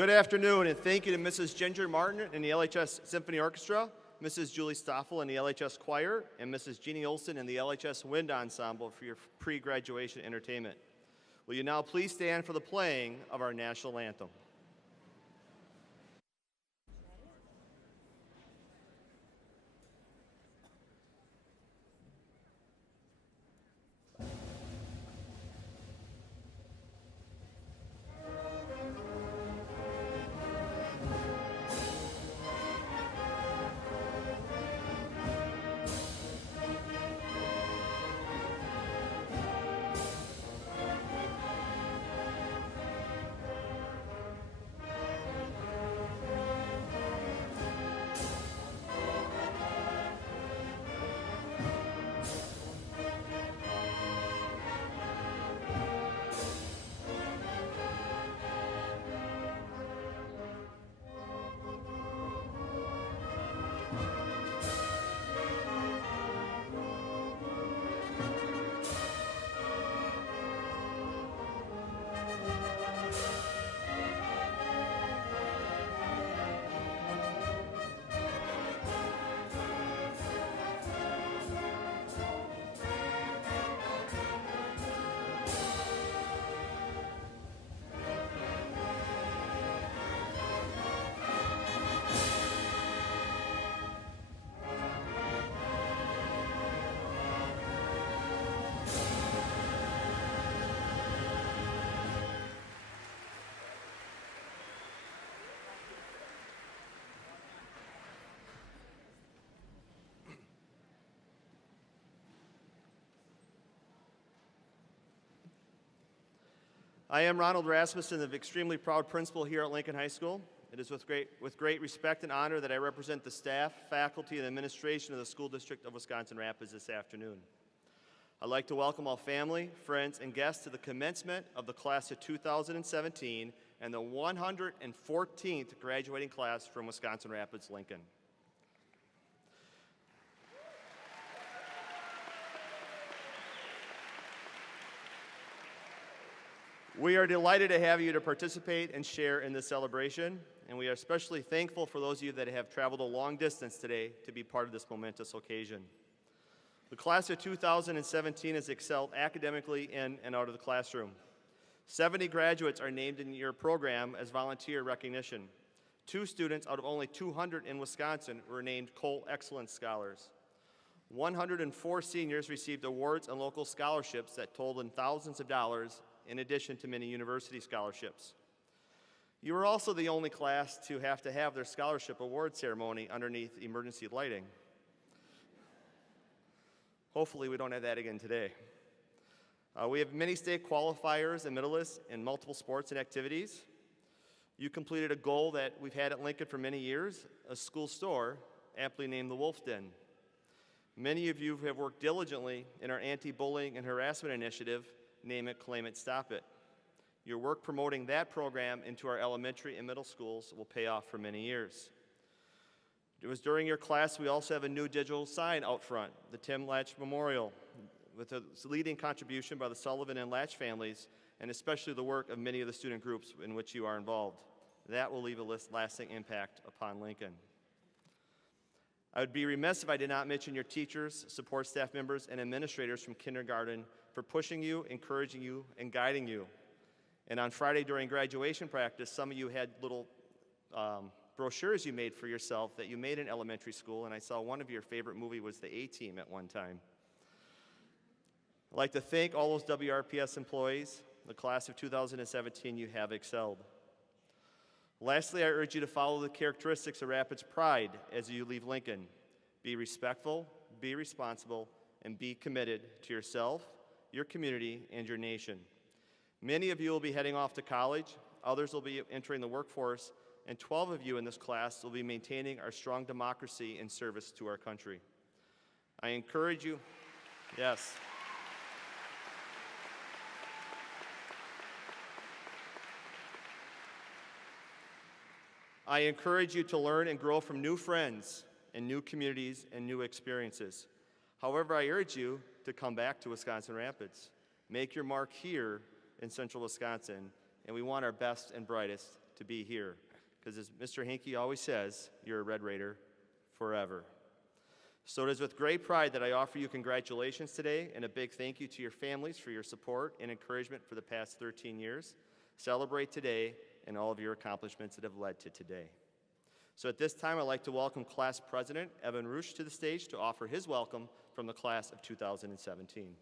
Good afternoon, and thank you to Mrs. Ginger Martin and the LHS Symphony Orchestra, Mrs. Julie Stoffel and the LHS Choir, and Mrs. Jeannie Olson and the LHS Wind Ensemble for your pre-graduation entertainment. Will you now please stand for the playing of our national anthem? I am Ronald Rasmussen, the extremely proud principal here at Lincoln High School. It is with great respect and honor that I represent the staff, faculty, and administration of the School District of Wisconsin Rapids this afternoon. I'd like to welcome all family, friends, and guests to the commencement of the class of 2017 and the 114th graduating class from Wisconsin Rapids, Lincoln. We are delighted to have you to participate and share in this celebration, and we are especially thankful for those of you that have traveled a long distance today to be part of this momentous occasion. The class of 2017 has excelled academically in and out of the classroom. 70 graduates are named in your program as volunteer recognition. 2 students out of only 200 in Wisconsin were named Cole Excellence Scholars. 104 seniors received awards and local scholarships that totaled in thousands of dollars, in addition to many university scholarships. You were also the only class to have their scholarship award ceremony underneath emergency lighting. Hopefully we don't have that again today. We have many state qualifiers and medalists in multiple sports and activities. You completed a goal that we've had at Lincoln for many years, a school store aptly named the Wolf Den. Many of you have worked diligently in our anti-bullying and harassment initiative, Name It, Claim It, Stop It. Your work promoting that program into our elementary and middle schools will pay off for many years. It was during your class we also have a new digital sign out front, the Tim Latch Memorial, with a leading contribution by the Sullivan and Latch families, and especially the work of many of the student groups in which you are involved. That will leave a lasting impact upon Lincoln. I would be remiss if I did not mention your teachers, support staff members, and administrators from kindergarten for pushing you, encouraging you, and guiding you. And on Friday during graduation practice, some of you had little brochures you made for yourself that you made in elementary school, and I saw one of your favorite movie was the A-Team at one time. I'd like to thank all those WRPS employees. The class of 2017, you have excelled. Lastly, I urge you to follow the characteristics of Rapids pride as you leave Lincoln. Be respectful, be responsible, and be committed to yourself, your community, and your nation. Many of you will be heading off to college, others will be entering the workforce, and 12 of you in this class will be maintaining our strong democracy in service to our country. I encourage you, yes. I encourage you to learn and grow from new friends and new communities and new experiences. However, I urge you to come back to Wisconsin Rapids. Make your mark here in central Wisconsin, and we want our best and brightest to be here. Because as Mr. Hinkey always says, you're a Red Raider forever. So it is with great pride that I offer you congratulations today and a big thank you to your families for your support and encouragement for the past 13 years. Celebrate today and all of your accomplishments that have led to today. So at this time, I'd like to welcome Class President Evan Rusch to the stage to offer his welcome from the class of 2017.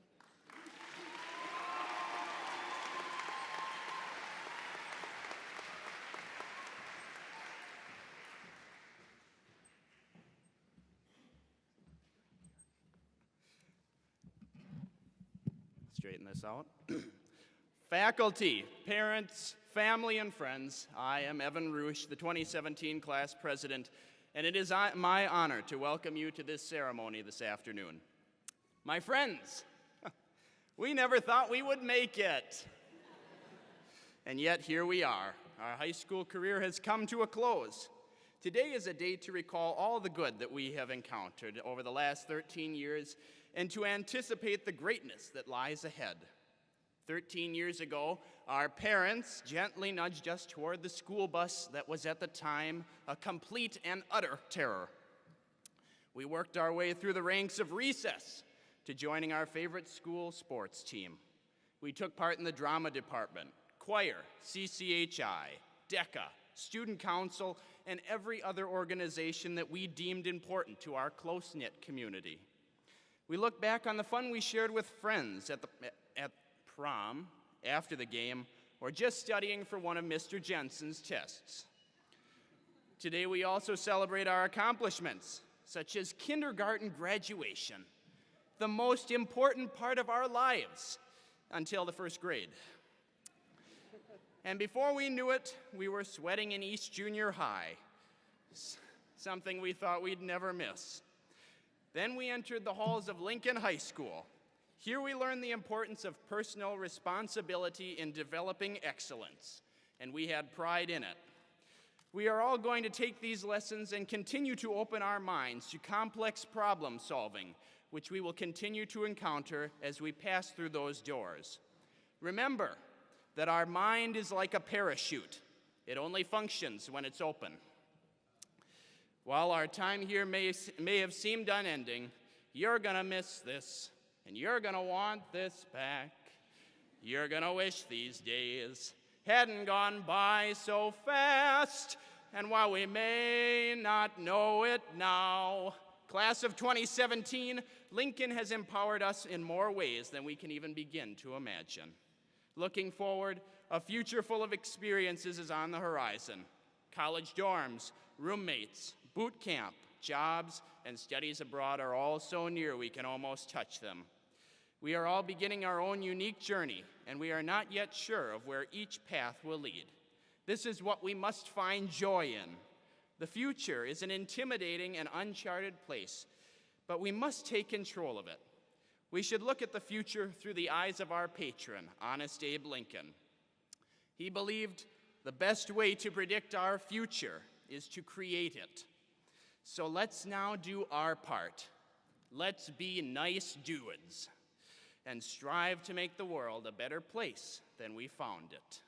Straighten this out. Faculty, parents, family, and friends, I am Evan Rusch, the 2017 class president, and it is my honor to welcome you to this ceremony this afternoon. My friends, we never thought we would make it. And yet here we are. Our high school career has come to a close. Today is a day to recall all the good that we have encountered over the last 13 years and to anticipate the greatness that lies ahead. 13 years ago, our parents gently nudged us toward the school bus that was at the time a complete and utter terror. We worked our way through the ranks of recess to joining our favorite school sports team. We took part in the drama department, choir, CCHI, DECA, student council, and every other organization that we deemed important to our close-knit community. We look back on the fun we shared with friends at prom, after the game, or just studying for one of Mr. Jensen's tests. Today we also celebrate our accomplishments, such as kindergarten graduation, the most important part of our lives until the first grade. And before we knew it, we were sweating in East Junior High, something we thought we'd never miss. Then we entered the halls of Lincoln High School. Here we learned the importance of personal responsibility in developing excellence, and we had pride in it. We are all going to take these lessons and continue to open our minds to complex problem solving, which we will continue to encounter as we pass through those doors. Remember that our mind is like a parachute. It only functions when it's open. While our time here may have seemed unending, you're gonna miss this. And you're gonna want this back. You're gonna wish these days hadn't gone by so fast. And while we may not know it now, class of 2017, Lincoln has empowered us in more ways than we can even begin to imagine. Looking forward, a future full of experiences is on the horizon. College dorms, roommates, boot camp, jobs, and studies abroad are all so near we can almost touch them. We are all beginning our own unique journey, and we are not yet sure of where each path will lead. This is what we must find joy in. The future is an intimidating and uncharted place, but we must take control of it. We should look at the future through the eyes of our patron, Honest Abe Lincoln. He believed the best way to predict our future is to create it. So let's now do our part. Let's be nice dudes and strive to make the world a better place than we found it.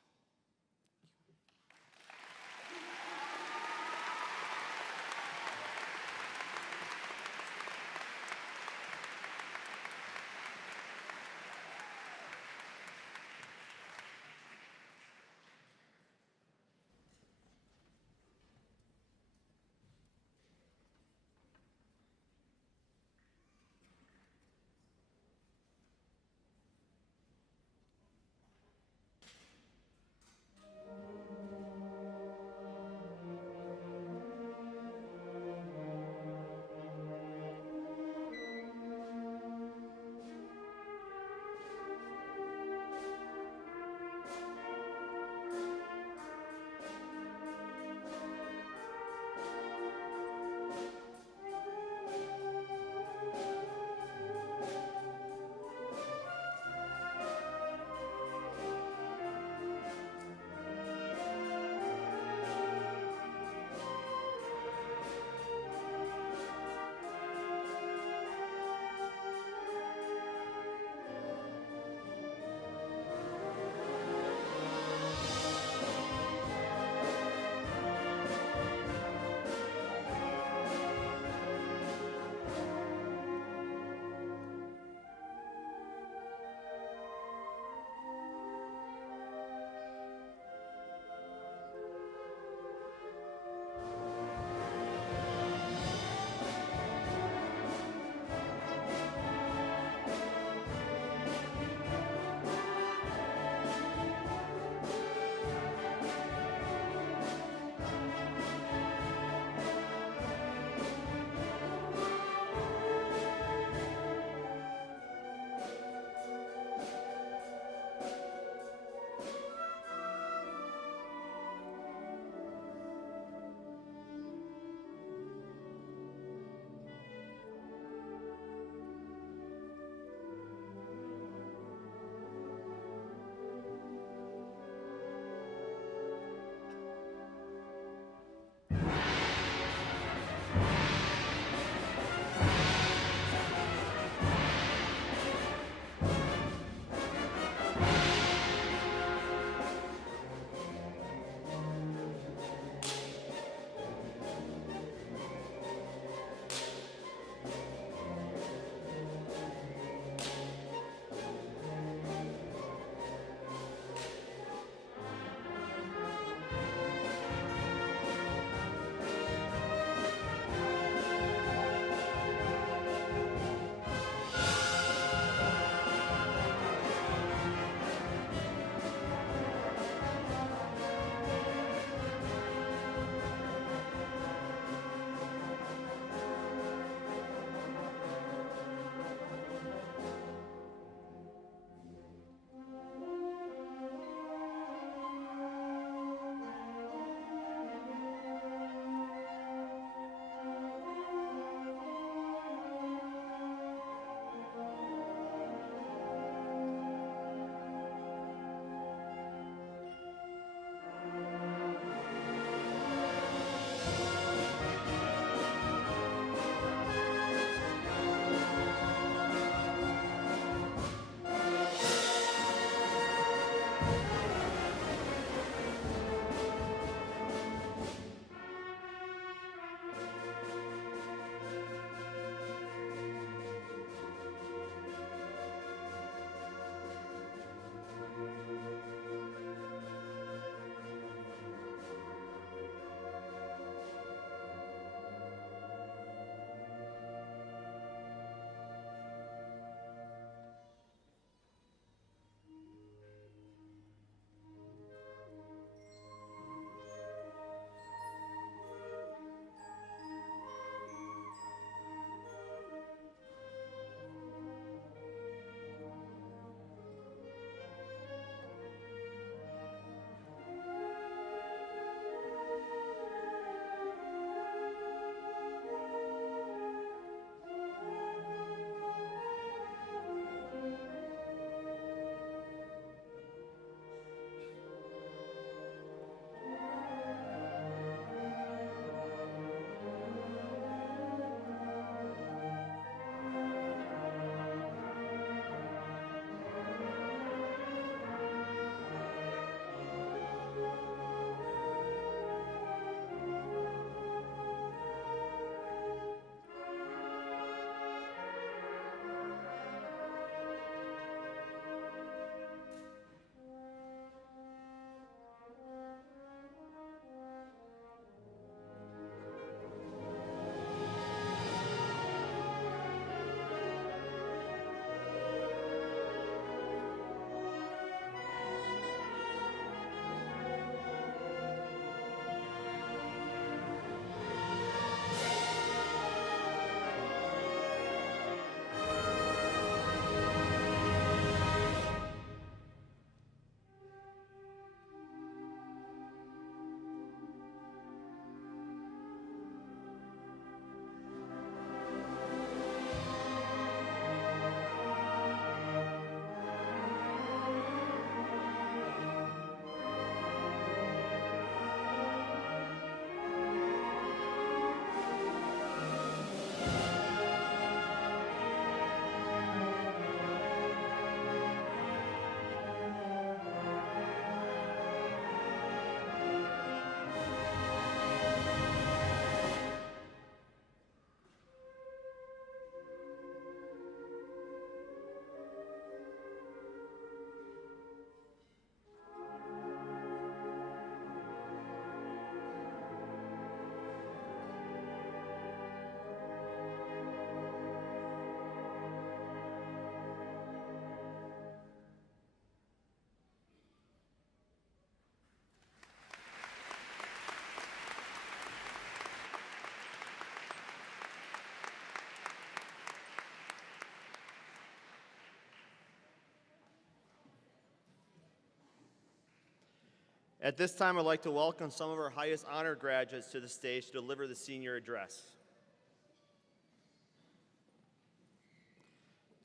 At this time, I'd like to welcome some of our highest honor graduates to the stage to deliver the senior address.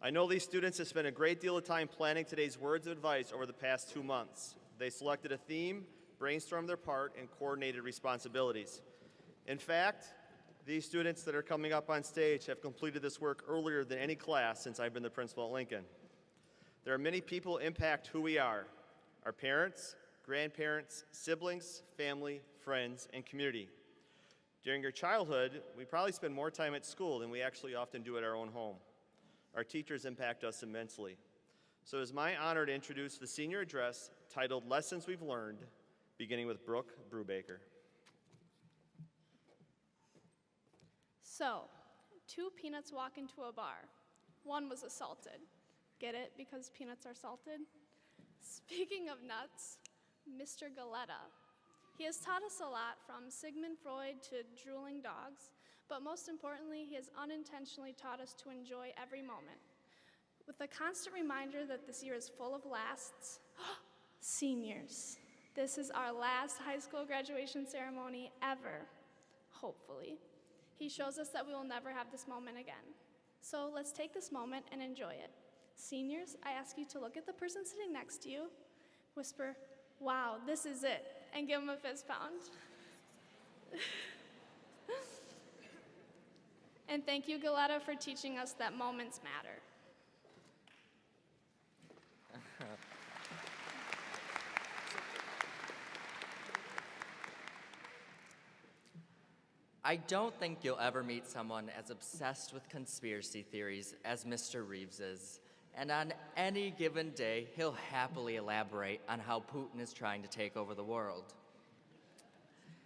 I know these students have spent a great deal of time planning today's words of advice over the past 2 months. They selected a theme, brainstormed their part, and coordinated responsibilities. In fact, these students that are coming up on stage have completed this work earlier than any class since I've been the principal at Lincoln. There are many people who impact who we are: our parents, grandparents, siblings, family, friends, and community. During your childhood, we probably spend more time at school than we actually often do at our own home. Our teachers impact us immensely. So it is my honor to introduce the senior address titled Lessons We've Learned, beginning with Brooke Brubaker. So, 2 peanuts walk into a bar. One was assaulted. Get it? Because peanuts are salted? Speaking of nuts, Mr. Galetta. He has taught us a lot, from Sigmund Freud to drooling dogs, but most importantly, he has unintentionally taught us to enjoy every moment. With the constant reminder that this year is full of lasts, seniors. This is our last high school graduation ceremony ever, hopefully. He shows us that we will never have this moment again. So let's take this moment and enjoy it. Seniors, I ask you to look at the person sitting next to you, whisper, "Wow, this is it," and give him a fist pound. And thank you, Galetta, for teaching us that moments matter. I don't think you'll ever meet someone as obsessed with conspiracy theories as Mr. Reeves is. And on any given day, he'll happily elaborate on how Putin is trying to take over the world.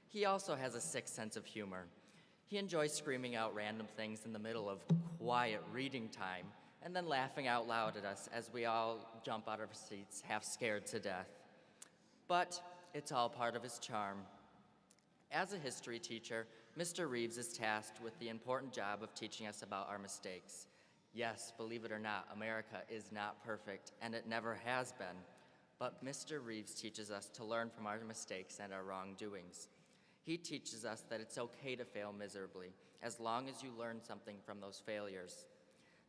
He also has a sick sense of humor. He enjoys screaming out random things in the middle of quiet reading time and then laughing out loud at us as we all jump out of our seats, half scared to death. But it's all part of his charm. As a history teacher, Mr. Reeves is tasked with the important job of teaching us about our mistakes. Yes, believe it or not, America is not perfect, and it never has been. But Mr. Reeves teaches us to learn from our mistakes and our wrongdoings. He teaches us that it's okay to fail miserably, as long as you learn something from those failures.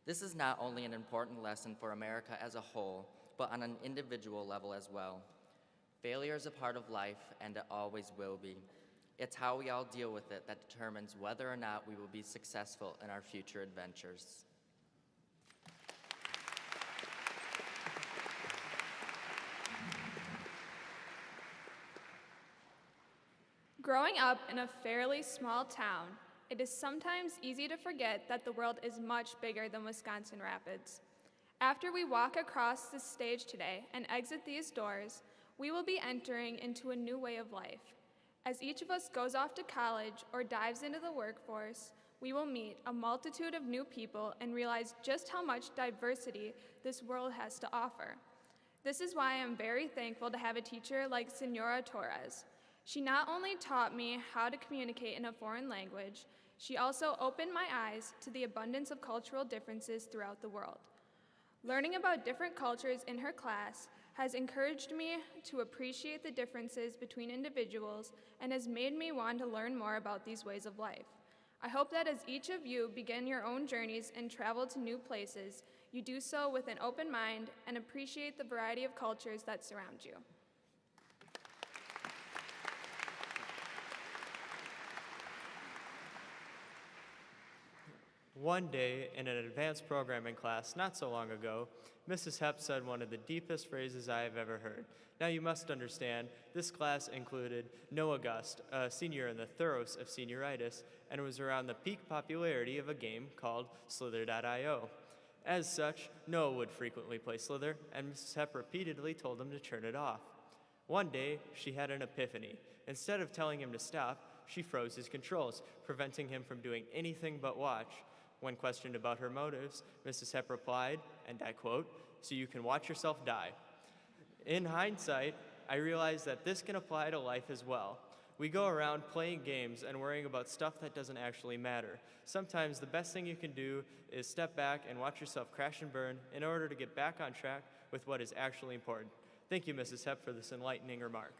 This is not only an important lesson for America as a whole, but on an individual level as well. Failure is a part of life, and it always will be. It's how we all deal with it that determines whether or not we will be successful in our future adventures. Growing up in a fairly small town, it is sometimes easy to forget that the world is much bigger than Wisconsin Rapids. After we walk across this stage today and exit these doors, we will be entering into a new way of life. As each of us goes off to college or dives into the workforce, we will meet a multitude of new people and realize just how much diversity this world has to offer. This is why I am very thankful to have a teacher like Senora Torres. She not only taught me how to communicate in a foreign language, she also opened my eyes to the abundance of cultural differences throughout the world. Learning about different cultures in her class has encouraged me to appreciate the differences between individuals and has made me want to learn more about these ways of life. I hope that as each of you begin your own journeys and travel to new places, you do so with an open mind and appreciate the variety of cultures that surround you. One day, in an advanced programming class not so long ago, Mrs. Hepp said one of the deepest phrases I have ever heard. Now you must understand, this class included Noah Gust, a senior in the throes of senioritis, and it was around the peak popularity of a game called Slither.io. As such, Noah would frequently play Slither, and Mrs. Hepp repeatedly told him to turn it off. One day, she had an epiphany. Instead of telling him to stop, she froze his controls, preventing him from doing anything but watch. When questioned about her motives, Mrs. Hepp replied, and I quote, "So you can watch yourself die." In hindsight, I realized that this can apply to life as well. We go around playing games and worrying about stuff that doesn't actually matter. Sometimes the best thing you can do is step back and watch yourself crash and burn in order to get back on track with what is actually important. Thank you, Mrs. Hepp, for this enlightening remark.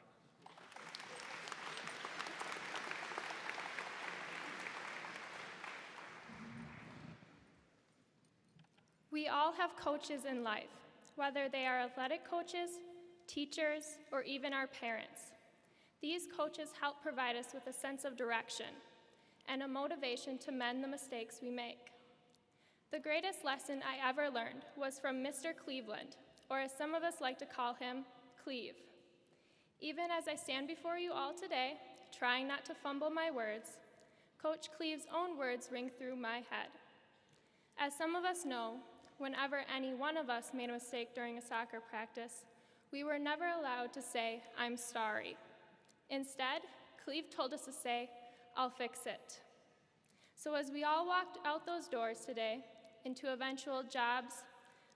We all have coaches in life, whether they are athletic coaches, teachers, or even our parents. These coaches help provide us with a sense of direction and a motivation to mend the mistakes we make. The greatest lesson I ever learned was from Mr. Cleveland, or as some of us like to call him, Cleve. Even as I stand before you all today, trying not to fumble my words, Coach Cleve's own words ring through my head. As some of us know, whenever any one of us made a mistake during a soccer practice, we were never allowed to say, "I'm sorry." Instead, Cleve told us to say, "I'll fix it." So as we all walked out those doors today into eventual jobs,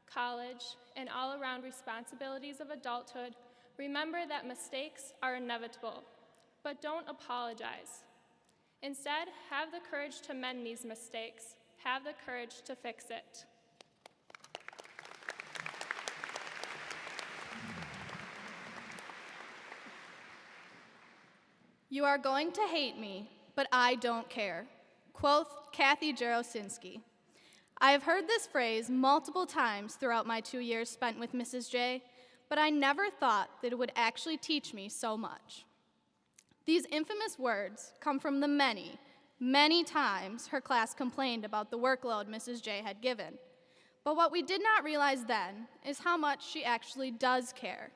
college, and all-around responsibilities of adulthood, remember that mistakes are inevitable, but don't apologize. Instead, have the courage to mend these mistakes. Have the courage to fix it. You are going to hate me, but I don't care. Quoth Kathy Jarosinski. I have heard this phrase multiple times throughout my 2 years spent with Mrs. J, but I never thought that it would actually teach me so much. These infamous words come from the many, many times her class complained about the workload Mrs. J had given. But what we did not realize then is how much she actually does care.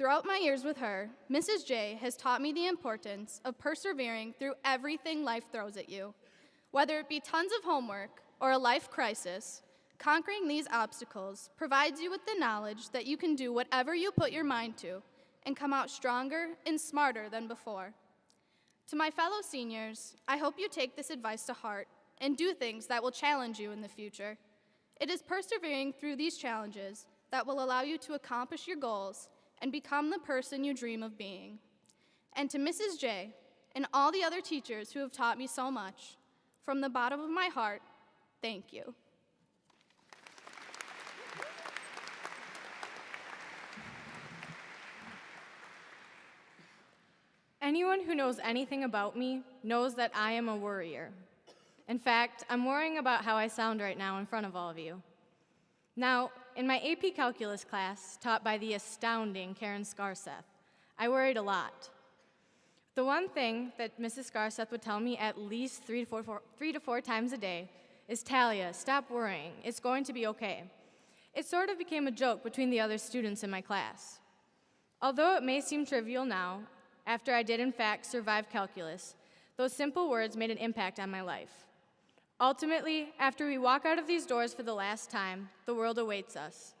Throughout my years with her, Mrs. J has taught me the importance of persevering through everything life throws at you. Whether it be tons of homework or a life crisis, conquering these obstacles provides you with the knowledge that you can do whatever you put your mind to and come out stronger and smarter than before. To my fellow seniors, I hope you take this advice to heart and do things that will challenge you in the future. It is persevering through these challenges that will allow you to accomplish your goals and become the person you dream of being. And to Mrs. J and all the other teachers who have taught me so much, from the bottom of my heart, thank you. Anyone who knows anything about me knows that I am a worrier. In fact, I'm worrying about how I sound right now in front of all of you. Now, in my AP Calculus class, taught by the astounding Karen Scarseth, I worried a lot. The one thing that Mrs. Scarseth would tell me at least three to four times a day is, Talia, stop worrying, it's going to be okay. It sort of became a joke between the other students in my class. Although it may seem trivial now, after I did in fact survive calculus, those simple words made an impact on my life. Ultimately, after we walk out of these doors for the last time, the world awaits us.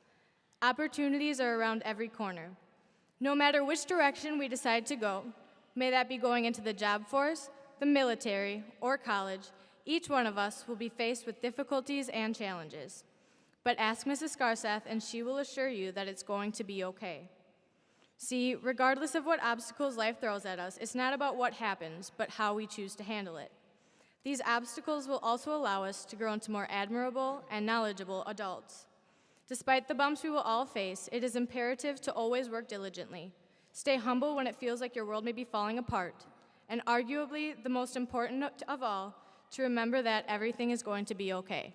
Opportunities are around every corner. No matter which direction we decide to go, may that be going into the job force, the military, or college, each one of us will be faced with difficulties and challenges. But ask Mrs. Scarseth and she will assure you that it's going to be okay. See, regardless of what obstacles life throws at us, it's not about what happens, but how we choose to handle it. These obstacles will also allow us to grow into more admirable and knowledgeable adults. Despite the bumps we will all face, it is imperative to always work diligently. Stay humble when it feels like your world may be falling apart, and arguably the most important of all, to remember that everything is going to be okay.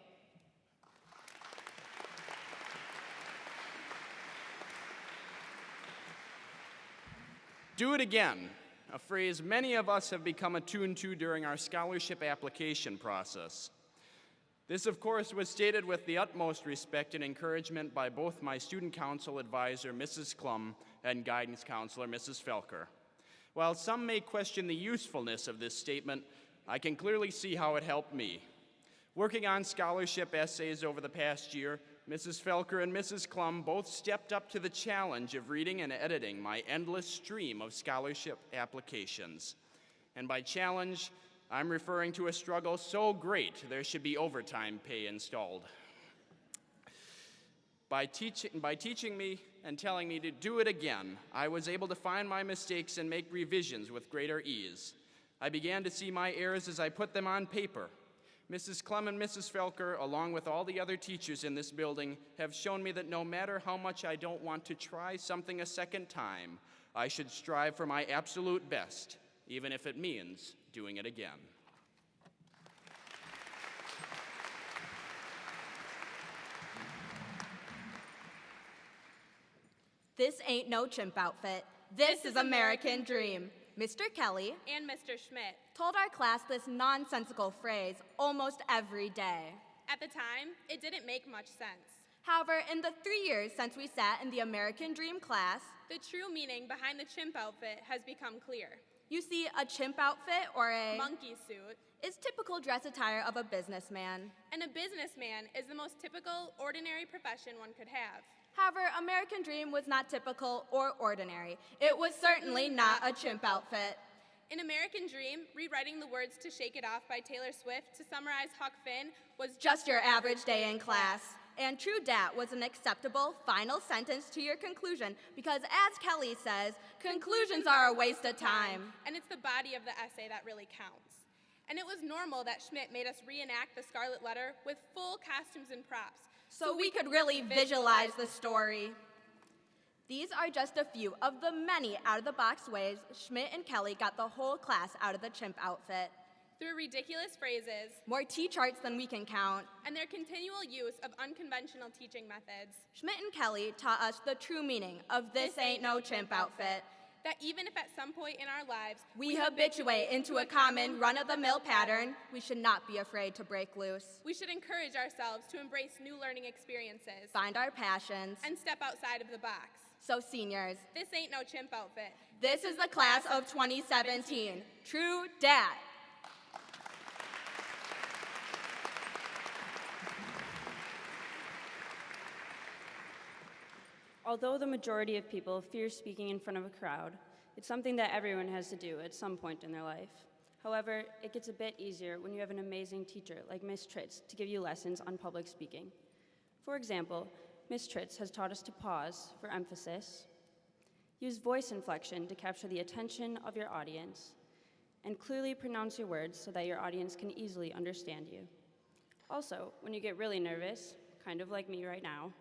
Do it again, a phrase many of us have become attuned to during our scholarship application process. This, of course, was stated with the utmost respect and encouragement by both my student council advisor, Mrs. Klum, and guidance counselor, Mrs. Felker. While some may question the usefulness of this statement, I can clearly see how it helped me. Working on scholarship essays over the past year, Mrs. Felker and Mrs. Klum both stepped up to the challenge of reading and editing my endless stream of scholarship applications. And by challenge, I'm referring to a struggle so great there should be overtime pay installed. By teaching me and telling me to do it again, I was able to find my mistakes and make revisions with greater ease. I began to see my errors as I put them on paper. Mrs. Klum and Mrs. Felker, along with all the other teachers in this building, have shown me that no matter how much I don't want to try something a second time, I should strive for my absolute best, even if it means doing it again. This ain't no chimp outfit. This is American Dream. Mr. Kelly and Mr. Schmidt. told our class this nonsensical phrase almost every day. At the time, it didn't make much sense. However, in the 3 years since we sat in the American Dream class, The true meaning behind the chimp outfit has become clear. you see a chimp outfit or a Monkey suit. is typical dress attire of a businessman. And a businessman is the most typical, ordinary profession one could have. However, American Dream was not typical or ordinary. It was certainly not a chimp outfit. In American Dream, rewriting the words to Shake It Off by Taylor Swift to summarize Huck Finn was Just your average day in class. And true dat was an acceptable final sentence to your conclusion because, as Kelly says, conclusions are a waste of time. And it's the body of the essay that really counts. And it was normal that Schmidt made us reenact the Scarlet Letter with full costumes and props. So we could really visualize the story. These are just a few of the many out-of-the-box ways Schmidt and Kelly got the whole class out of the chimp outfit. Through ridiculous phrases More T-charts than we can count. and their continual use of unconventional teaching methods, Schmidt and Kelly taught us the true meaning of this ain't no chimp outfit. that even if at some point in our lives We habituate into a common run-of-the-mill pattern, we should not be afraid to break loose. we should encourage ourselves to embrace new learning experiences Find our passions. and step outside of the box. So seniors, This ain't no chimp outfit. this is the class of 2017. True dat. Although the majority of people fear speaking in front of a crowd, it's something that everyone has to do at some point in their life. However, it gets a bit easier when you have an amazing teacher like Miss Tritz to give you lessons on public speaking. For example, Miss Tritz has taught us to pause for emphasis, use voice inflection to capture the attention of your audience, and clearly pronounce your words so that your audience can easily understand you. Also, when you get really nervous, kind of like me right now,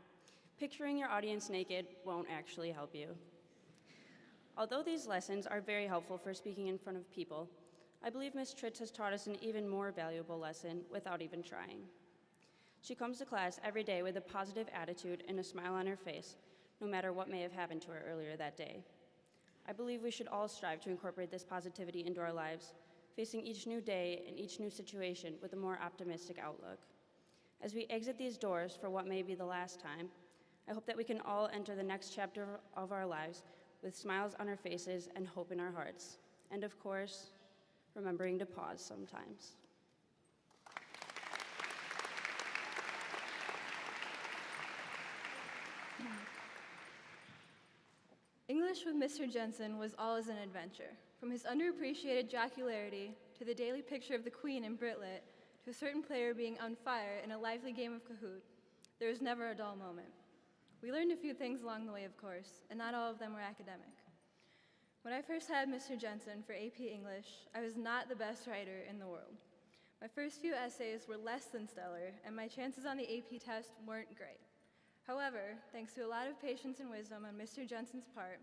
picturing your audience naked won't actually help you. Although these lessons are very helpful for speaking in front of people, I believe Ms. Tritz has taught us an even more valuable lesson without even trying. She comes to class every day with a positive attitude and a smile on her face, no matter what may have happened to her earlier that day. I believe we should all strive to incorporate this positivity into our lives, facing each new day and each new situation with a more optimistic outlook. As we exit these doors for what may be the last time, I hope that we can all enter the next chapter of our lives with smiles on our faces and hope in our hearts. And of course, remembering to pause sometimes. English with Mr. Jensen was always an adventure. From his underappreciated jocularity to the daily picture of the Queen in Britlit to a certain player being on fire in a lively game of Kahoot, there was never a dull moment. We learned a few things along the way, of course, and not all of them were academic. When I first had Mr. Jensen for AP English, I was not the best writer in the world. My first few essays were less than stellar, and my chances on the AP test weren't great. However, thanks to a lot of patience and wisdom on Mr. Jensen's part,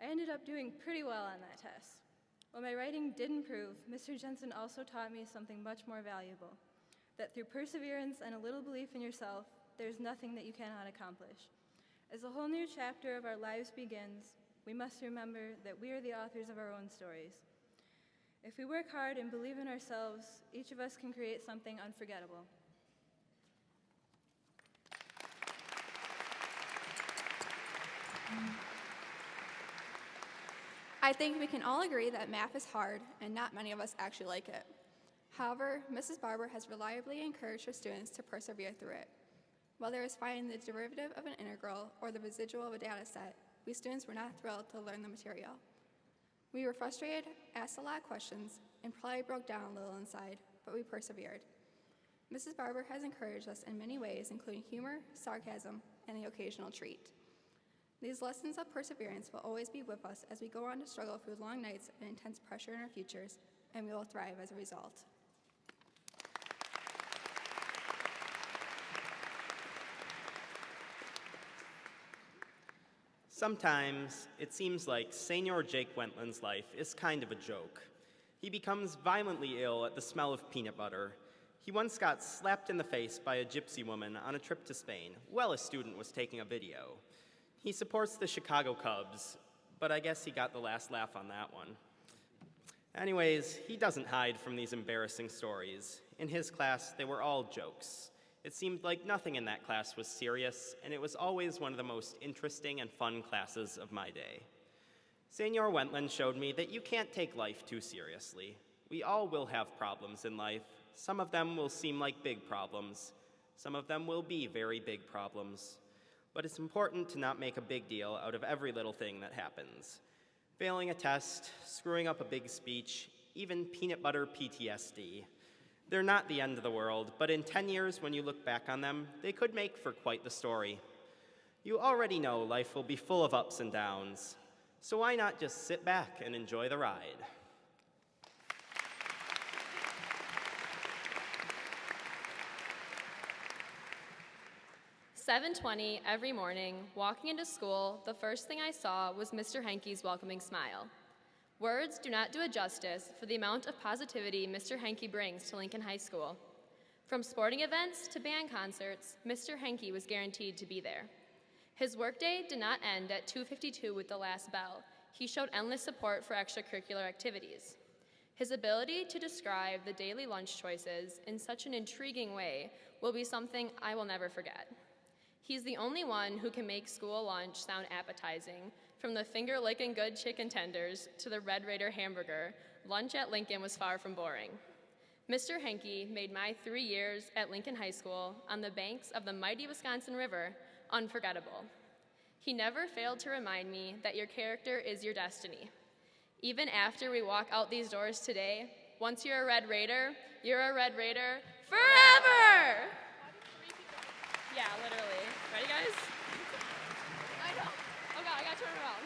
I ended up doing pretty well on that test. While my writing did improve, Mr. Jensen also taught me something much more valuable, that through perseverance and a little belief in yourself, there's nothing that you cannot accomplish. As a whole new chapter of our lives begins, we must remember that we are the authors of our own stories. If we work hard and believe in ourselves, each of us can create something unforgettable. I think we can all agree that math is hard and not many of us actually like it. However, Mrs. Barber has reliably encouraged her students to persevere through it. Whether it's finding the derivative of an integral or the residual of a data set, we students were not thrilled to learn the material. We were frustrated, asked a lot of questions, and probably broke down a little inside, but we persevered. Mrs. Barber has encouraged us in many ways, including humor, sarcasm, and the occasional treat. These lessons of perseverance will always be with us as we go on to struggle through long nights and intense pressure in our futures, and we will thrive as a result. Sometimes it seems like Senior Jake Wentland's life is kind of a joke. He becomes violently ill at the smell of peanut butter. He once got slapped in the face by a gypsy woman on a trip to Spain while a student was taking a video. He supports the Chicago Cubs, but I guess he got the last laugh on that one. Anyways, he doesn't hide from these embarrassing stories. In his class, they were all jokes. It seemed like nothing in that class was serious, and it was always one of the most interesting and fun classes of my day. Senior Wentland showed me that you can't take life too seriously. We all will have problems in life. Some of them will seem like big problems. Some of them will be very big problems. But it's important to not make a big deal out of every little thing that happens. Failing a test, screwing up a big speech, even peanut butter PTSD. They're not the end of the world, but in 10 years when you look back on them, they could make for quite the story. You already know life will be full of ups and downs, so why not just sit back and enjoy the ride? "7:20 every morning, walking into school, the first thing I saw was Mr. Henke's welcoming smile. Words do not do it justice for the amount of positivity Mr. Henke brings to Lincoln High School. From sporting events to band concerts, Mr. Henke was guaranteed to be there. His workday did not end at 2:52 with the last bell. He showed endless support for extracurricular activities. His ability to describe the daily lunch choices in such an intriguing way will be something I will never forget. He's the only one who can make school lunch sound appetizing. From the finger-licking good chicken tenders to the Red Raider hamburger, lunch at Lincoln was far from boring. Mr. Henke made my 3 years at Lincoln High School on the banks of the mighty Wisconsin River unforgettable. He never failed to remind me that your character is your destiny. Even after we walk out these doors today, once you're a Red Raider, you're a Red Raider forever! Yeah, literally. Ready, guys? I know. Oh God, I gotta turn around.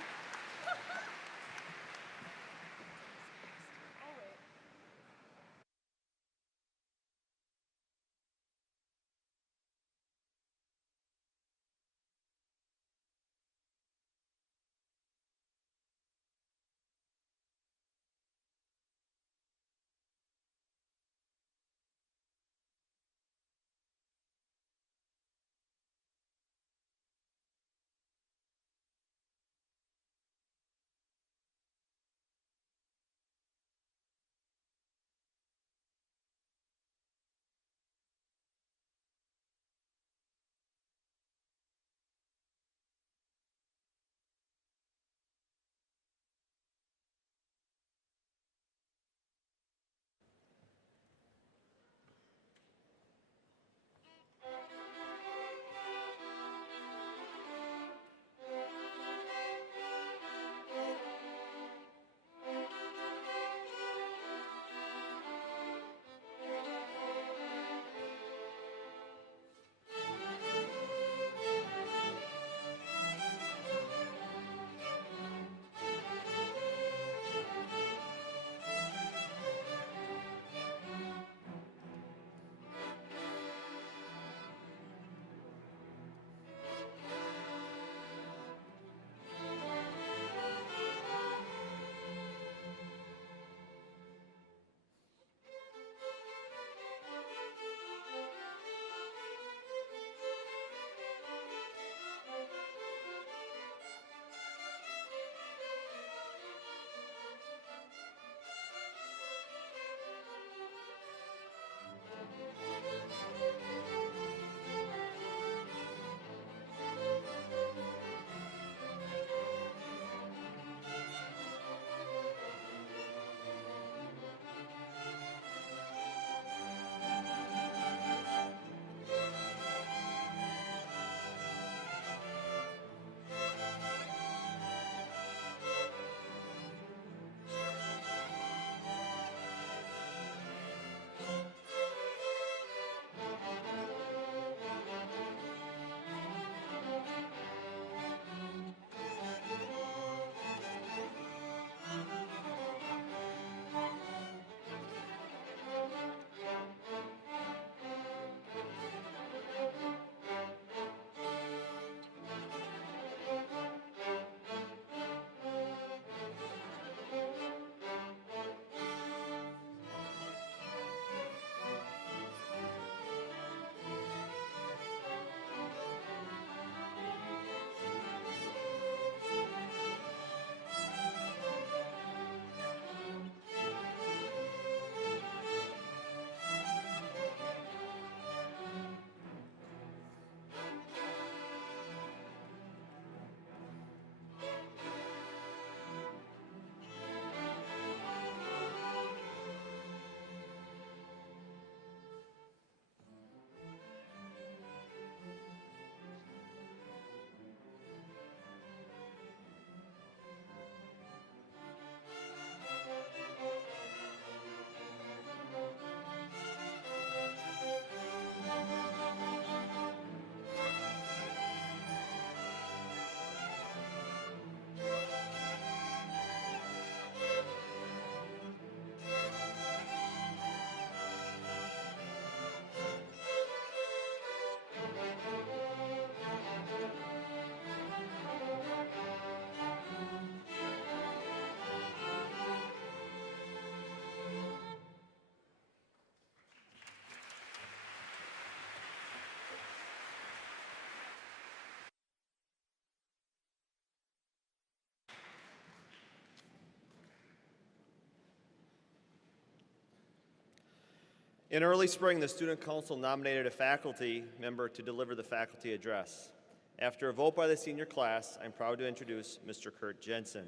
In early spring, the Student Council nominated a faculty member to deliver the faculty address. After a vote by the senior class, I'm proud to introduce Mr. Kurt Jensen.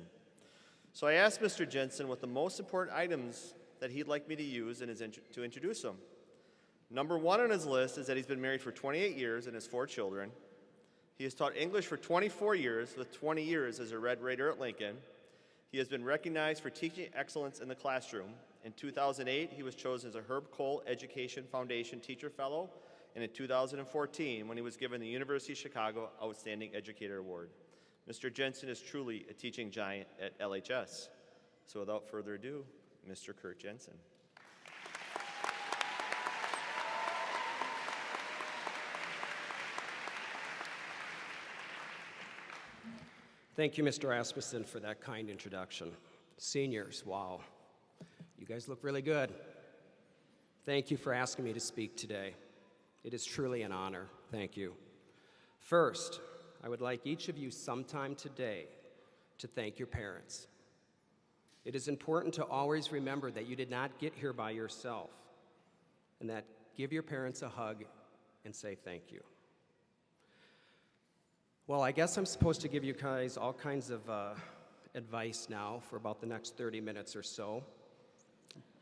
So I asked Mr. Jensen what the most important items that he'd like me to use to introduce him. Number one on his list is that he's been married for 28 years and has 4 children. He has taught English for 24 years, with 20 years as a Red Raider at Lincoln. He has been recognized for teaching excellence in the classroom. In 2008, he was chosen as a Herb Cole Education Foundation Teacher Fellow, and in 2014, when he was given the University of Chicago Outstanding Educator Award. Mr. Jensen is truly a teaching giant at LHS. So without further ado, Mr. Kurt Jensen. Thank you, Mr. Asmussen, for that kind introduction. Seniors, wow, you guys look really good. Thank you for asking me to speak today. It is truly an honor. Thank you. First, I would like each of you sometime today to thank your parents. It is important to always remember that you did not get here by yourself, and that give your parents a hug and say thank you. Well, I guess I'm supposed to give you guys all kinds of advice now for about the next 30 minutes or so,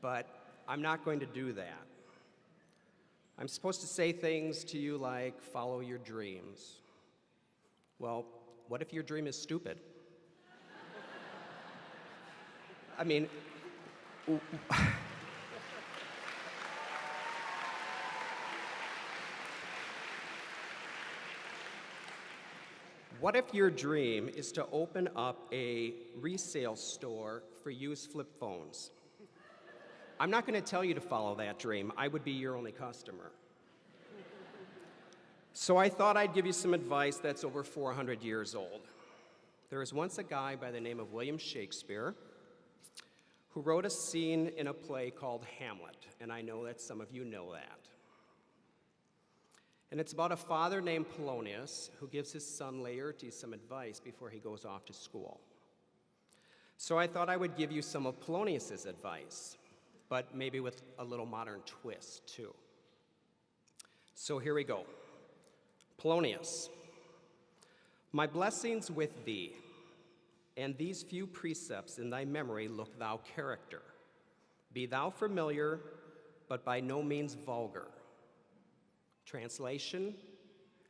but I'm not going to do that. I'm supposed to say things to you like, follow your dreams. Well, what if your dream is stupid? I mean, what if your dream is to open up a resale store for used flip phones? I'm not going to tell you to follow that dream. I would be your only customer. So I thought I'd give you some advice that's over 400 years old. There was once a guy by the name of William Shakespeare who wrote a scene in a play called Hamlet, and I know that some of you know that. And it's about a father named Polonius who gives his son Laertes some advice before he goes off to school. So I thought I would give you some of Polonius's advice, but maybe with a little modern twist too. So here we go. Polonius, my blessings with thee, and these few precepts in thy memory look thou character. Be thou familiar, but by no means vulgar. Translation,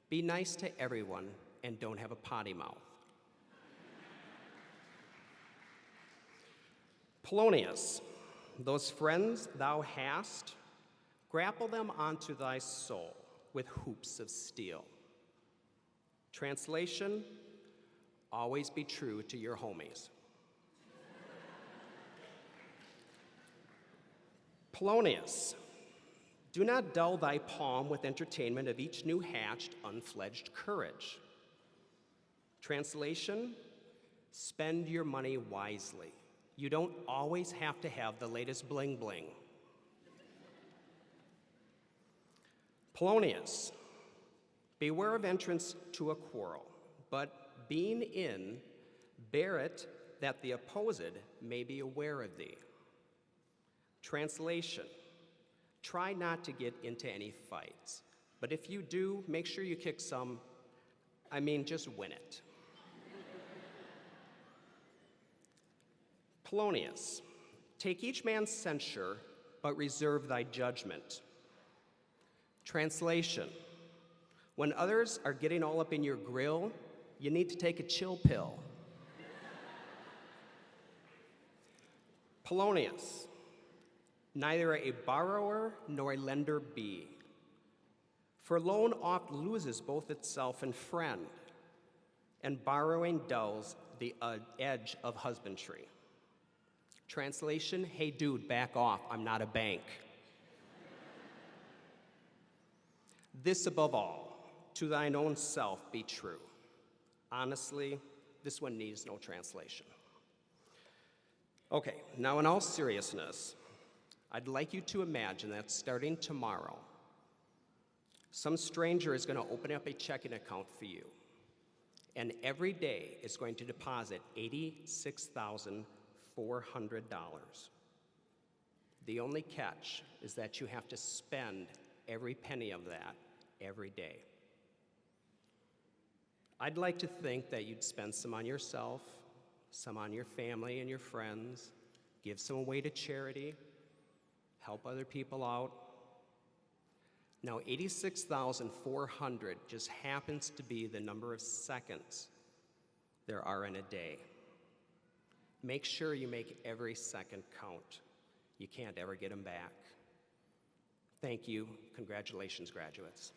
be nice to everyone and don't have a potty mouth. Polonius, those friends thou hast, grapple them onto thy soul with hoops of steel. Translation, always be true to your homies. Polonius, do not dull thy palm with entertainment of each new hatched, unfledged courage. Translation, spend your money wisely. You don't always have to have the latest bling bling. Polonius, beware of entrance to a quarrel, but being in, bear it that the opposed may be aware of thee. Translation, try not to get into any fights, but if you do, make sure you kick some, just win it. Polonius, take each man's censure, but reserve thy judgment. Translation, when others are getting all up in your grill, you need to take a chill pill. Polonius, neither a borrower nor a lender be, for loan oft loses both itself and friend, and borrowing dulls the edge of husbandry. Translation, hey dude, back off, I'm not a bank. This above all, to thine own self be true. Honestly, this one needs no translation. Okay, now in all seriousness, I'd like you to imagine that starting tomorrow, some stranger is going to open up a checking account for you, and every day is going to deposit $86,400. The only catch is that you have to spend every penny of that every day. I'd like to think that you'd spend some on yourself, some on your family and your friends, give some away to charity, help other people out. Now, 86,400 just happens to be the number of seconds there are in a day. Make sure you make every second count. You can't ever get them back. Thank you. Congratulations, graduates.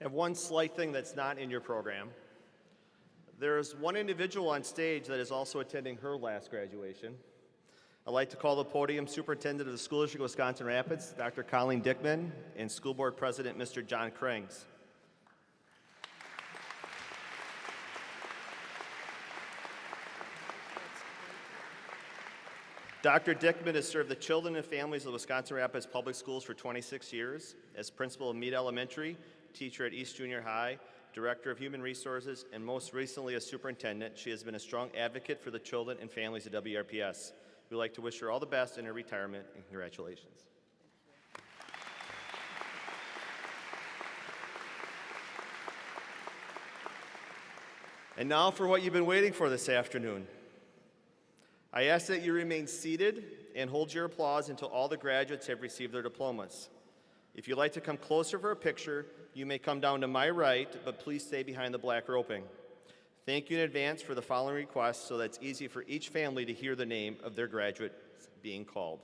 I have one slight thing that's not in your program. There's one individual on stage that is also attending her last graduation. I'd like to call the podium Superintendent of the School District of Wisconsin Rapids, Dr. Colleen Dickman, and School Board President, Mr. John Krings. Dr. Dickman has served the children and families of the Wisconsin Rapids Public Schools for 26 years as principal of Meade Elementary, teacher at East Junior High, director of human resources, and most recently as superintendent. She has been a strong advocate for the children and families of WRPS. We'd like to wish her all the best in her retirement, and congratulations. And now for what you've been waiting for this afternoon. I ask that you remain seated and hold your applause until all the graduates have received their diplomas. If you'd like to come closer for a picture, you may come down to my right, but please stay behind the black roping. Thank you in advance for the following requests so that it's easy for each family to hear the name of their graduate being called.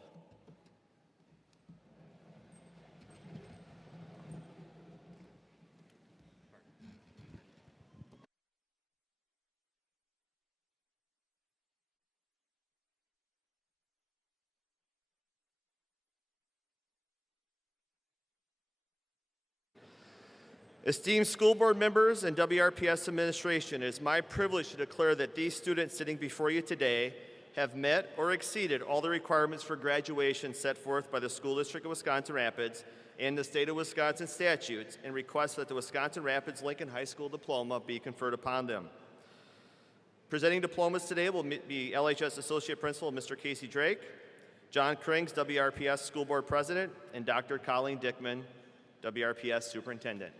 Esteemed school board members and WRPS administration, it is my privilege to declare that these students sitting before you today have met or exceeded all the requirements for graduation set forth by the School District of Wisconsin Rapids and the State of Wisconsin statutes, and request that the Wisconsin Rapids Lincoln High School diploma be conferred upon them. Presenting diplomas today will be LHS Associate Principal Mr. Casey Drake, John Krings, WRPS School Board President, and Dr. Colleen Dickman, WRPS Superintendent.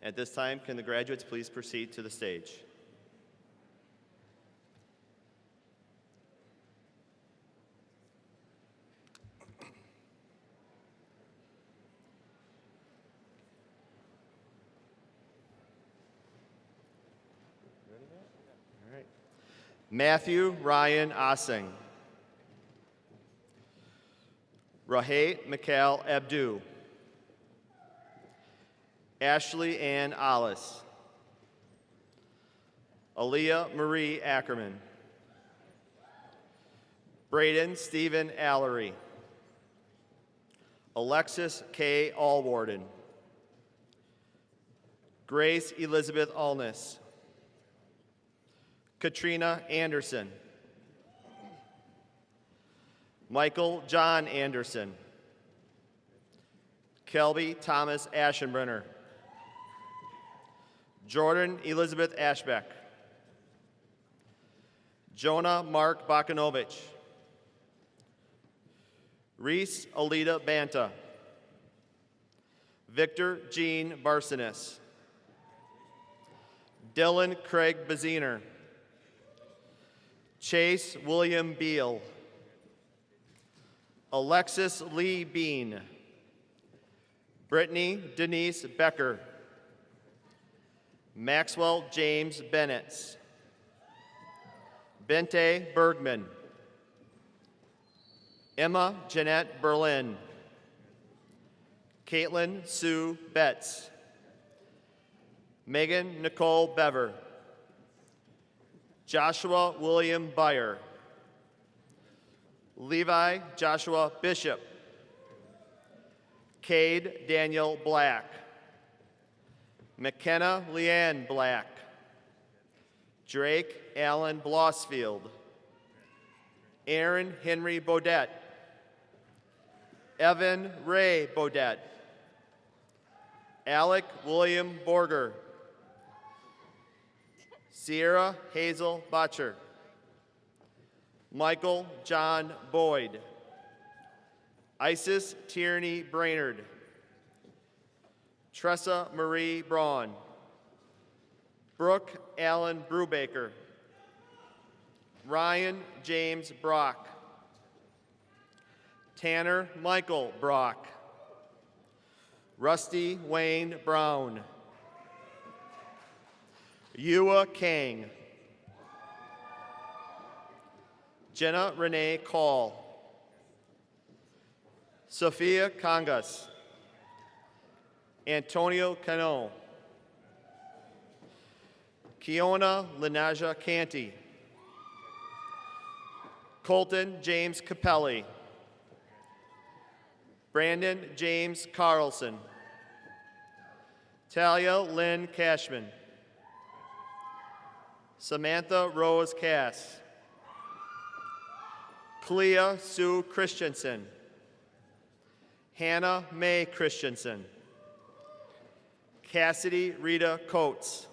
At this time, can the graduates please proceed to the stage? All right. Matthew Ryan Ossing. Rahay Mikhail Abdu. Ashley Ann Ollis. Aaliyah Marie Ackerman. Braden Stephen Allery. Alexis K. Allwarden. Grace Elizabeth Allness. Katrina Anderson. Michael John Anderson. Kelby Thomas Aschenbrenner. Jordan Elizabeth Ashbeck. Jonah Mark Bakanovich. Reese Alita Banta. Victor Jean Barsonis. Dylan Craig Baziner. Chase William Beal. Alexis Lee Bean. Brittany Denise Becker. Maxwell James Bennett. Bente Bergman. Emma Jeanette Berlin. Caitlin Sue Betts. Megan Nicole Bever. Joshua William Byer. Levi Joshua Bishop. Cade Daniel Black. McKenna Leanne Black. Drake Allen Blossfield. Aaron Henry Bodette. Evan Ray Bodette. Alec William Borger. Sierra Hazel Butcher. Michael John Boyd. Isis Tierney Brainerd. Tressa Marie Braun. Brooke Allen Brubaker. Ryan James Brock. Tanner Michael Brock. Rusty Wayne Brown. Yua Kang. Jenna Renee Call. Sophia Congas. Antonio Cano. Kiona Linaja Canty. Colton James Capelli. Brandon James Carlson. Talia Lynn Cashman. Samantha Rose Cass. Clea Sue Christensen. Hannah Mae Christensen. Cassidy Rita Coates.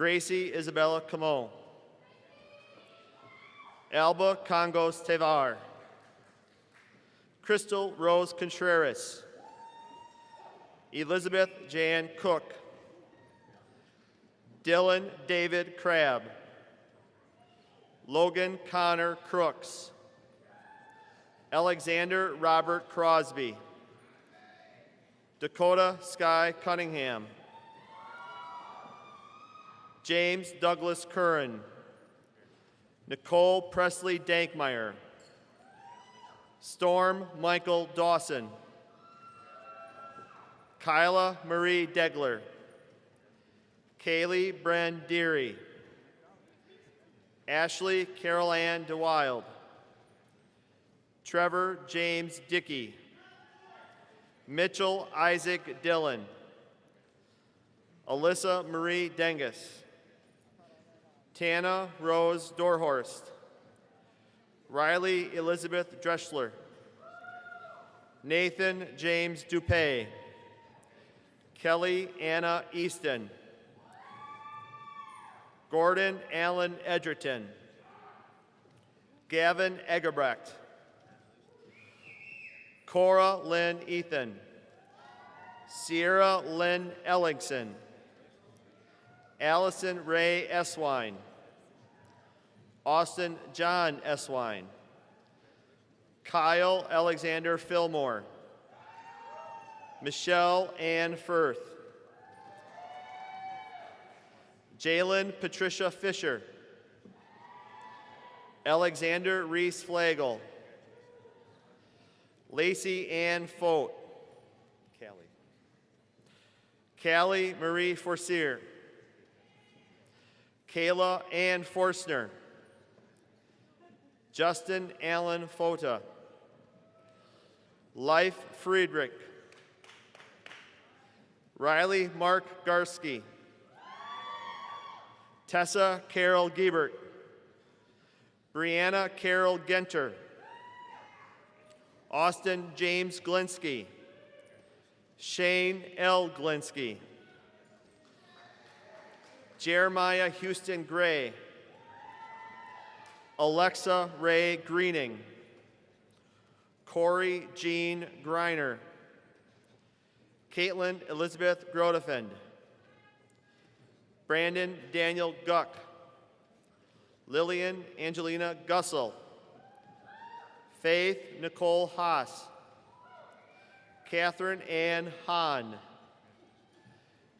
Gracie Isabella Camon. Alba Congos Tevar. Crystal Rose Contreras. Elizabeth Jan Cook. Dylan David Crabb. Logan Connor Crooks. Alexander Robert Crosby. Dakota Sky Cunningham. James Douglas Curran. Nicole Presley Dankmeyer. Storm Michael Dawson. Kyla Marie Degler. Kaylee Bren Deary. Ashley Carol Ann DeWild. Trevor James Dickey. Mitchell Isaac Dillon. Alyssa Marie Dengus. Tana Rose Dorhorst. Riley Elizabeth Dreschler. Nathan James Dupay. Kelly Anna Easton. Gordon Allen Edgerton. Gavin Egerbrecht. Cora Lynn Ethan. Sierra Lynn Ellingson. Allison Ray Eswine. Austin John Eswine. Kyle Alexander Fillmore. Michelle Ann Firth. Jalen Patricia Fisher. Alexander Reese Flagel. Lacey Ann Fote. Callie Marie Forcier. Kayla Ann Forstner. Justin Allen Fota. Life Friedrich. Riley Mark Garsky. Tessa Carol Giebert. Brianna Carol Genter. Austin James Glinsky. Shane L. Glinsky. Jeremiah Houston Gray. Alexa Ray Greening. Corey Jean Griner. Caitlin Elizabeth Grodefend. Brandon Daniel Guck. Lillian Angelina Gussel. Faith Nicole Haas. Catherine Ann Hahn.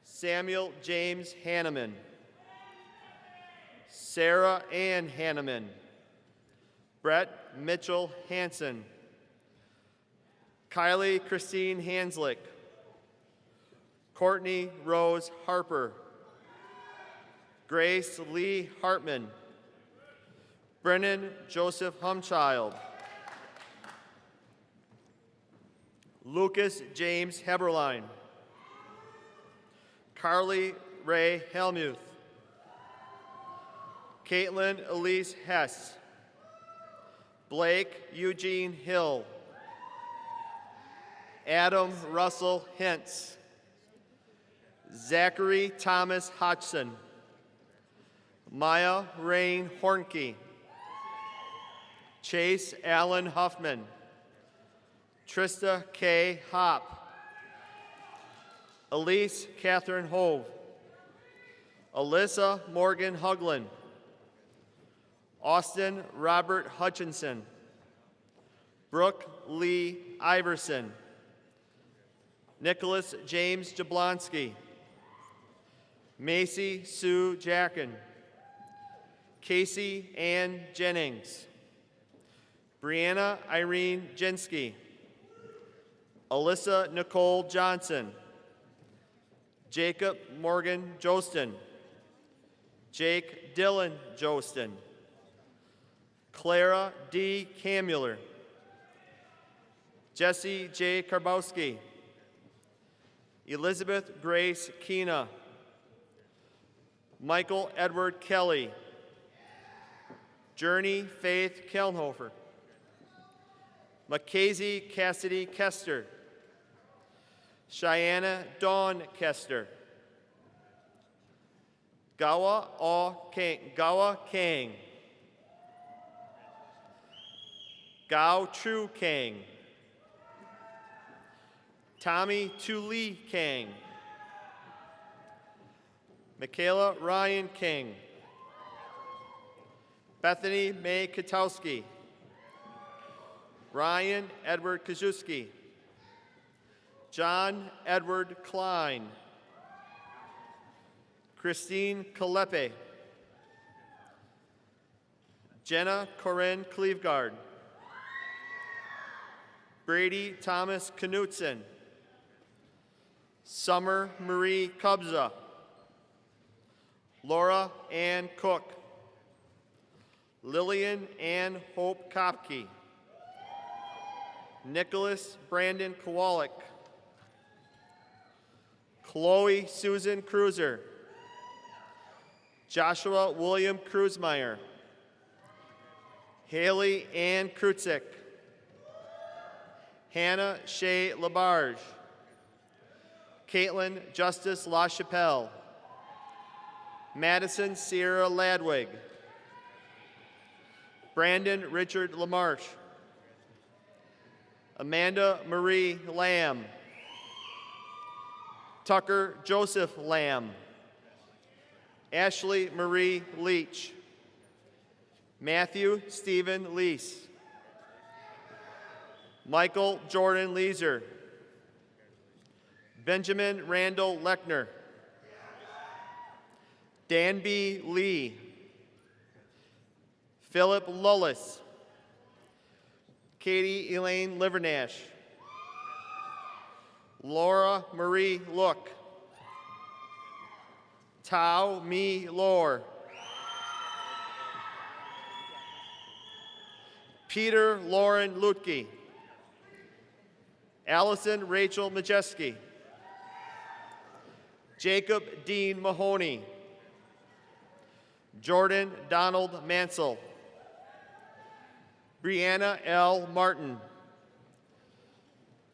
Samuel James Hanneman. Sarah Ann Hanneman. Brett Mitchell Hansen. Kylie Christine Hanslick. Courtney Rose Harper. Grace Lee Hartman. Brennan Joseph Humchild. Lucas James Heberlein. Carly Ray Helmuth. Caitlin Elise Hess. Blake Eugene Hill. Adam Russell Hintz. Zachary Thomas Hodgson. Maya Rain Hornke. Chase Allen Huffman. Trista K. Hopp. Elise Catherine Hove. Alyssa Morgan Huglin. Austin Robert Hutchinson. Brooke Lee Iverson. Nicholas James Jablonski. Macy Sue Jacken. Casey Ann Jennings. Brianna Irene Jensky. Alyssa Nicole Johnson. Jacob Morgan Jostin, Jake Dylan Jostin, Clara D. Kamuller, Jesse J. Karbowski, Elizabeth Grace Keena, Michael Edward Kelly, Journey Faith Kelnhofer, Mackenzie Cassidy Kester, Cheyenne Dawn Kester, Gawa Kang, Gao Tru Kang, Tommy Tu Lee Kang, Michaela Ryan King, Bethany May Katowski, Ryan Edward Kazuski, John Edward Klein, Christine Kalepe, Jenna Corinne Cleveguard, Brady Thomas Knutson, Summer Marie Kubza, Laura Ann Cook, Lillian Ann Hope Kopke, Nicholas Brandon Kowalik, Chloe Susan Cruiser, Joshua William Kruzmeyer, Haley Ann Krutzik, Hannah Shea Labarge, Caitlin Justice LaChapelle, Madison Sierra Ladwig, Brandon Richard Lamarche, Amanda Marie Lamb, Tucker Joseph Lamb, Ashley Marie Leach, Matthew Stephen Lease, Michael Jordan Leeser, Benjamin Randall Lechner, Danby Lee, Philip Lullis, Katie Elaine Livernash, Laura Marie Look, Tao Mi Lor, Peter Lauren Lutke, Allison Rachel Majeski, Jacob Dean Mahoney, Jordan Donald Mansell, Brianna L. Martin,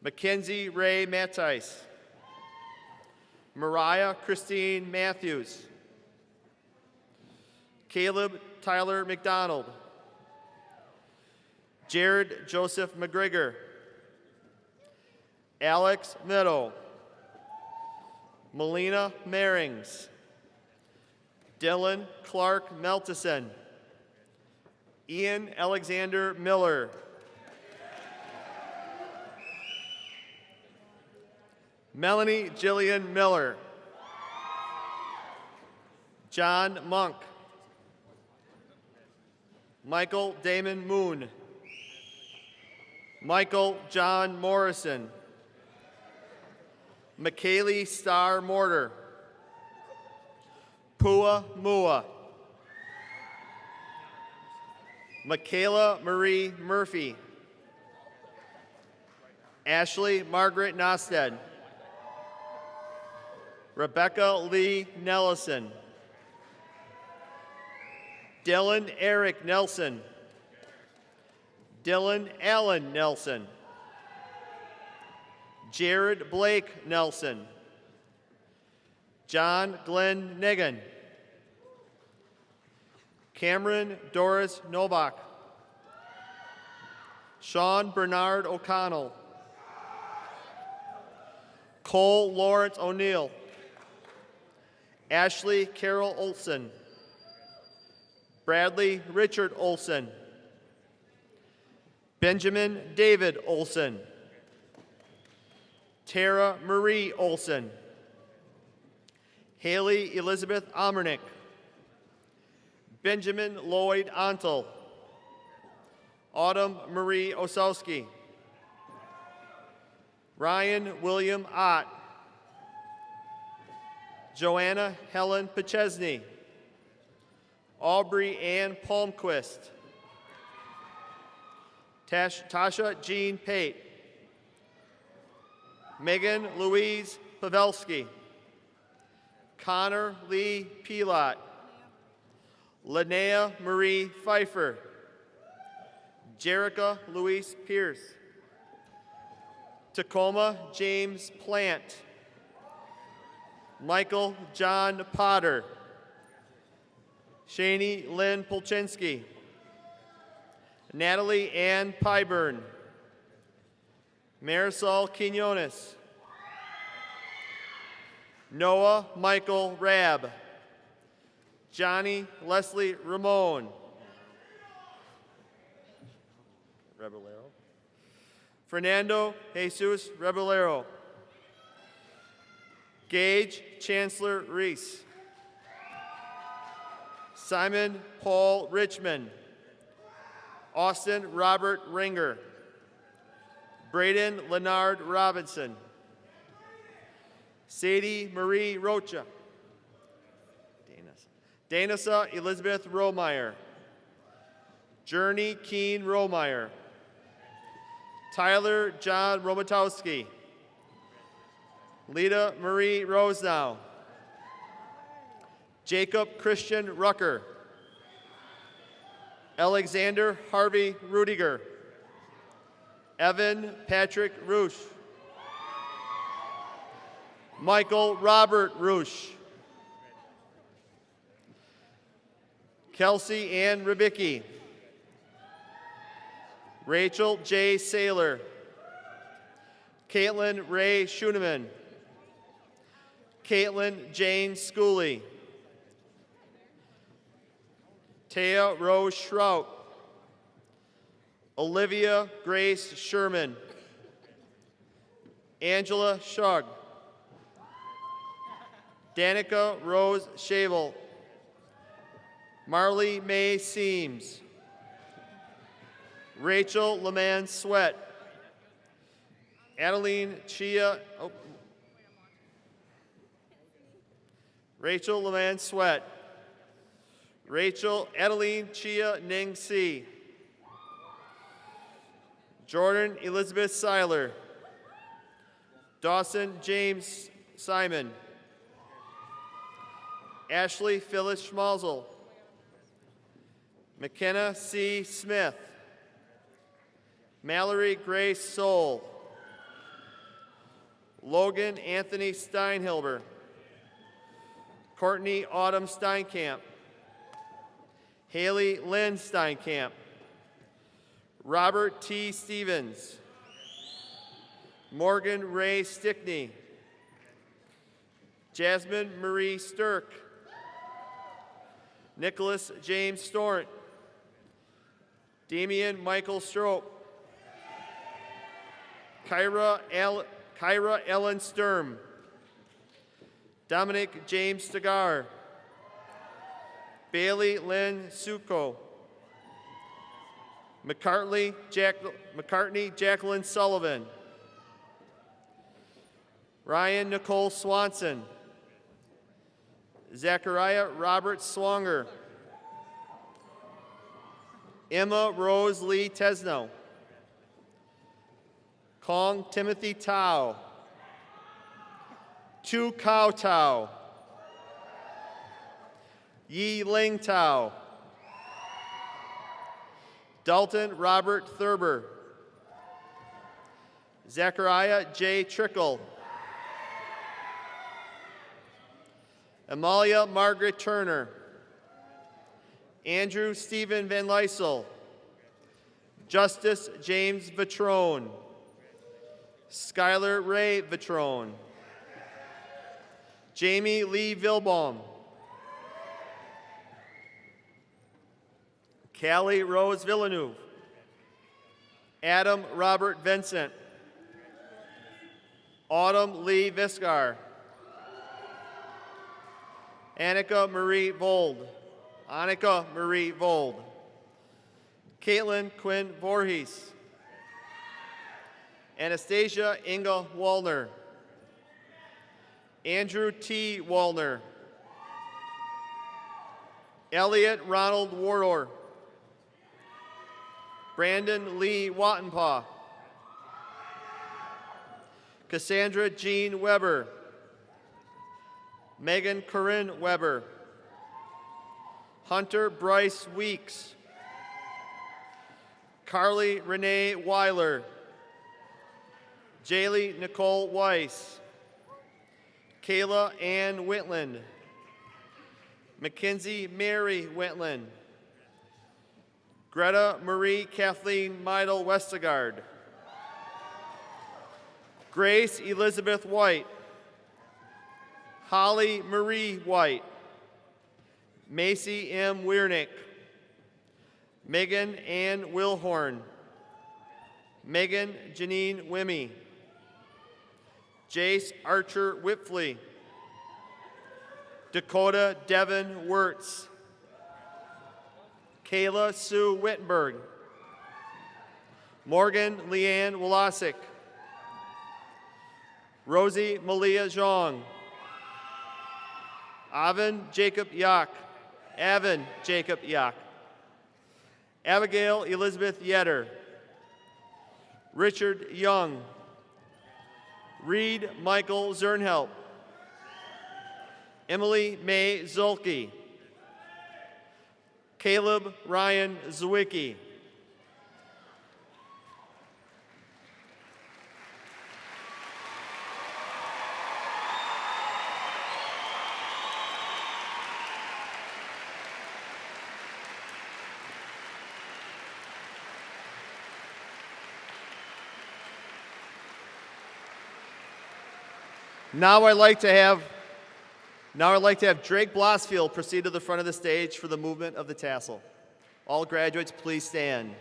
Mackenzie Ray Mattice, Mariah Christine Matthews, Caleb Tyler McDonald, Jared Joseph McGregor, Alex Meadow, Melina Merings, Dylan Clark Meltison, Ian Alexander Miller, Melanie Jillian Miller, John Monk, Michael Damon Moon, Michael John Morrison, McKaylee Starr Mortar, Pua Mua, Michaela Marie Murphy, Ashley Margaret Nosted, Rebecca Lee Nellison, Dylan Eric Nelson, Dylan Allen Nelson, Jared Blake Nelson, John Glenn Negan, Cameron Doris Novak, Sean Bernard O'Connell, Cole Lawrence O'Neill, Ashley Carol Olson, Bradley Richard Olson, Benjamin David Olson, Tara Marie Olson, Haley Elizabeth Amernick, Benjamin Lloyd Ontel, Autumn Marie Osowski, Ryan William Ott, Joanna Helen Pachesny, Aubrey Ann Palmquist, Tasha Jean Pate, Megan Louise Pavelski, Connor Lee Pilot, Linnea Marie Pfeiffer, Jerica Louise Pierce, Tacoma James Plant, Michael John Potter, Shani Lynn Polchinski, Natalie Ann Pyburn, Marisol Quinones, Noah Michael Rabb, Johnny Leslie Ramon, Rebelero, Fernando Jesus Rebelero, Gage Chancellor Reese, Simon Paul Richmond, Austin Robert Ringer, Braden Leonard Robinson, Sadie Marie Rocha, Danessa Elizabeth Romeyer, Journey Keen Romeyer, Tyler John Romatowski, Lita Marie Rosenow, Jacob Christian Rucker, Alexander Harvey Rudiger, Evan Patrick Roosh, Michael Robert Roosh, Kelsey Ann Ribicki, Rachel J. Saylor, Caitlin Ray Schuneman, Caitlin Jane Schooley, Taya Rose Schrout, Olivia Grace Sherman, Angela Shug, Danica Rose Shavel, Marley May Seams, Rachel Leman Sweat, Adeline Chia, Rachel Leman Sweat, Rachel Adeline Chia Ning Si, Jordan Elizabeth Seiler, Dawson James Simon, Ashley Phyllis Schmalzel, McKenna C. Smith, Mallory Grace Soul, Logan Anthony Steinhilber, Courtney Autumn Steinkamp, Haley Lynn Steinkamp, Robert T. Stevens, Morgan Ray Stickney, Jasmine Marie Stirk, Nicholas James Storant, Damian Michael Strope, Kyra Ellen Sturm, Dominic James Stagar, Bailey Lynn Suko, McCartney Jacqueline Sullivan, Ryan Nicole Swanson, Zachariah Robert Swanger, Emma Rose Lee Tesno, Kong Timothy Tao, Tu Kao Tao, Yi Ling Tao, Dalton Robert Thurber, Zachariah J. Trickle, Amalia Margaret Turner, Andrew Stephen Van Lysel, Justice James Vitrone, Skylar Ray Vitrone, Jamie Lee Vilbaum, Callie Rose Villeneuve, Adam Robert Vincent, Autumn Lee Viscar, Annika Marie Vold, Caitlin Quinn Voorhees, Anastasia Inga Wallner, Andrew T. Wallner. Elliot Ronald Wardour. Brandon Lee Wattenpaw. Cassandra Jean Weber. Megan Corinne Weber. Hunter Bryce Weeks. Carly Renee Weiler. Jaylee Nicole Weiss. Kayla Ann Whitland. Mackenzie Mary Whitland. Greta Marie Kathleen Meidel Westergaard. Grace Elizabeth White. Holly Marie White. Macy M. Wiernick. Megan Ann Wilhorn. Megan Janine Wimmy. Jace Archer Whipfley. Dakota Devin Wirtz. Kayla Sue Wittenberg. Morgan Leanne Wolosik. Rosie Malia Zhang. Avin Jacob Yak. Abigail Elizabeth Yetter. Richard Young. Reed Michael Zernhelp. Emily May Zolke. Caleb Ryan Zwicky. Now I'd like to have Drake Blossfield proceed to the front of the stage for the movement of the tassel. All graduates, please stand.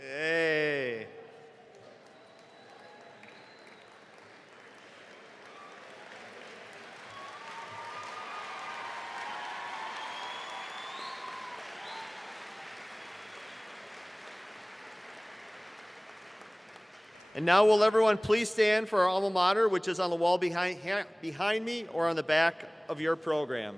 Hey. And now will everyone please stand for our alma mater, which is on the wall behind me or on the back of your program.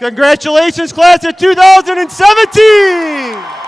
Congratulations, class of 2017!